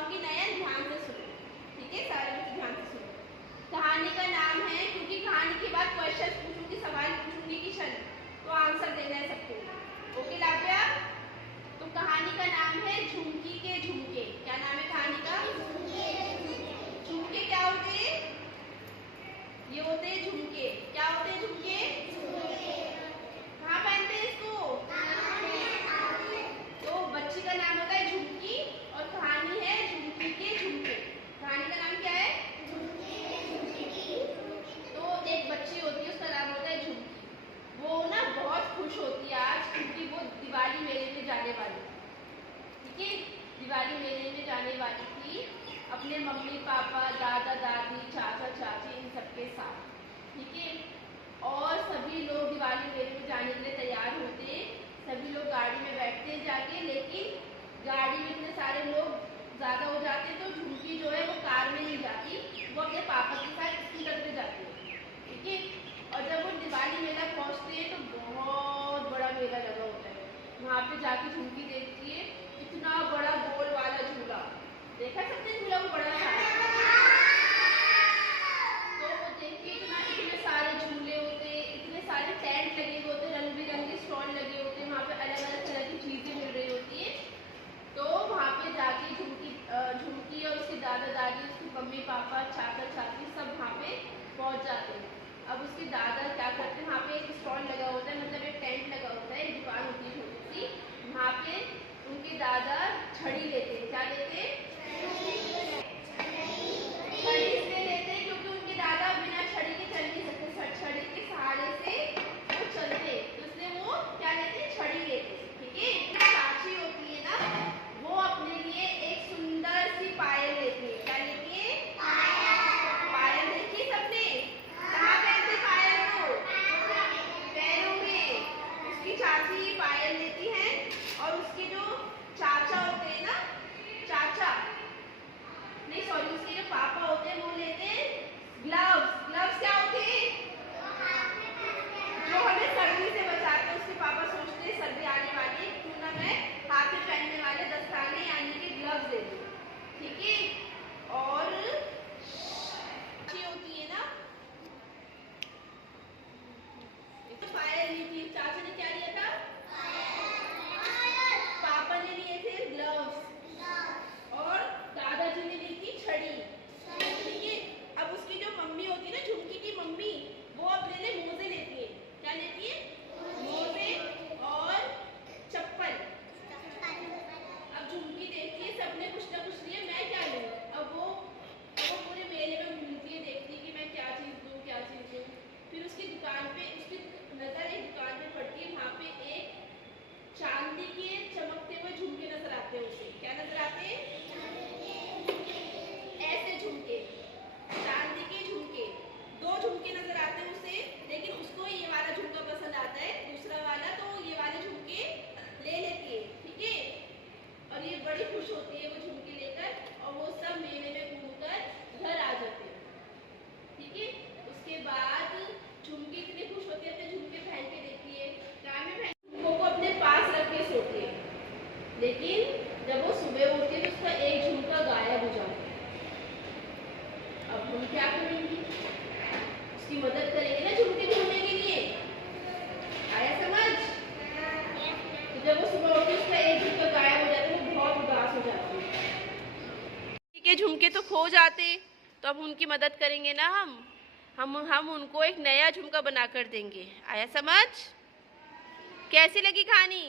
बताऊंगी नयन, ध्यान से सुनो। ठीक है, सारे बच्चे ध्यान से सुनो। कहानी का नाम है, क्योंकि कहानी के बाद क्वेश्चन पूछूंगी, सवाल पूछूंगी किशन, तो आंसर देना है सबको। ओके लाव्या? तो कहानी का नाम है झुमकी के झुमके। क्या नाम है कहानी का? झुमके क्या होते हैं? ये होते हैं झुमके। क्या होते हैं झुमके? कहाँ पहनते हैं इसको? तो बच्ची का नाम होता है झुमकी और कहानी है झुमकी के झुमके। कहानी का नाम क्या है? तो एक बच्ची होती है, उसका नाम होता है झुमकी। वो ना बहुत खुश होती है आज, क्योंकि वो दिवाली मेले में जाने वाली। ठीक है, दिवाली मेले में जाने वाली थी अपने मम्मी पापा, दादा दादी, चाचा चाची, इन सबके साथ। ठीक है, और सभी लोग दिवाली मेले में जाने के लिए तैयार होते। सभी लोग गाड़ी में बैठते हैं जाके, लेकिन गाड़ी में इतने सारे लोग ज़्यादा हो जाते तो झुमकी जो है वो कार में नहीं जाती, वो अपने पापा के साथ स्कूटर पे जाती है। ठीक है, और जब वो दिवाली मेला पहुंचते हैं तो बहुत बड़ा मेला लगा होता है। वहाँ पे जाके झुमकी देखती है, इतना बड़ा गोल वाला झूला। देखा सबने झूला वो बड़ा सा? तो वो देखिए इतने सारे झूले होते, इतने सारे टेंट लगे होते, रंग बिरंगे स्टॉल लगे होते, वहाँ पे अलग अलग तरह की चीजें मिल रही होती है। तो वहाँ पे जाके झुमकी और उसके दादा दादी, उसके मम्मी पापा, चाचा चाची सब वहाँ पे पहुँच जाते हैं। अब उसके दादा क्या करते हैं, वहाँ पे एक स्टॉल लगा होता है, मतलब एक टेंट लगा होता है, एक दुकान होती है छोटी सी। वहाँ पे उनके दादा छड़ी लेते हैं। क्या लेते हैं? छड़ी इसलिए लेते हैं क्योंकि उनके दादा बिना छड़ी के चल नहीं सकते, छड़ी के सहारे से वो चलते, तो इसलिए वो क्या लेते हैं? छड़ी लेते। ठीक है, चाची होती है ना, वो अपने लिए एक सुंदर सी पायल लेती है। क्या लेती है? पायल। देखी सबने? कहाँ पहनते पायल को? पैरों में। उसकी चाची पायल लेती है और उसके जो चाचा होते हैं ना, चाचा नहीं सॉरी, उसके जो पापा होते हैं वो लेते हैं ग्लव्स। ग्लव्स क्या होते हैं? जो हमें सर्दी से बचाते हैं। उसके पापा सोचते हैं सर्दी आने वाली है, क्यों ना मैं हाथ में पहनने वाले दस्ताने यानी कि ग्लव्स ले लूं। ठीक है, और अच्छी होती है ना, पायल ली थी। चाचा ने क्या लिया था? पापा ने लिए थे ग्लव्स और दादाजी ने ली थी छड़ी। ठीक है, अब उसकी जो मम्मी होती है ना, झुमकी की मम्मी, वो अपने लिए मोजे लेती है। क्या लेती है? मोजे और चप्पल। अब झुमकी देखती है सबने कुछ ना कुछ लिया, मैं क्या लूं? अब वो पूरे मेले में घूमती है, देखती है कि मैं क्या चीज़ दूं, क्या चीज़ दूं। फिर उसकी दुकान पे, उसकी नज़र एक दुकान पे पड़ती है, वहाँ पे एक चांदी के चमकते हुए झुमके नजर आते हैं उसे। क्या नजर आते हैं? ऐसे झुमके, चांदी के झुमके। दो झुमके नजर आते हैं उसे, लेकिन उसको ये वाला झुमका पसंद आता है, दूसरा वाला, तो ये वाले झुमके ले लेती है। ठीक है, और ये बड़ी खुश होती है वो झुमके लेकर, और वो सब मेले में घूमकर घर आ जाते हैं। ठीक है, उसके बाद झुमकी इतनी खुश होती है, अपने झुमके पहन के देखती है, कान में को अपने पास रख के सोती है, लेकिन जब वो सुबह उठती है तो उसका एक झुमका गायब हो जाता है। अब हम क्या करेंगे? उसकी मदद करेंगे ना झुमके ढूंढने के लिए। आया समझ? तो जब वो सुबह उठती है उसका एक झुमका गायब हो जाता है, वो बहुत उदास हो जाती है। ठीक है, झुमके तो खो जाते, तो अब उनकी मदद करेंगे ना हम उनको एक नया झुमका बनाकर देंगे। आया समझ? कैसी लगी कहानी?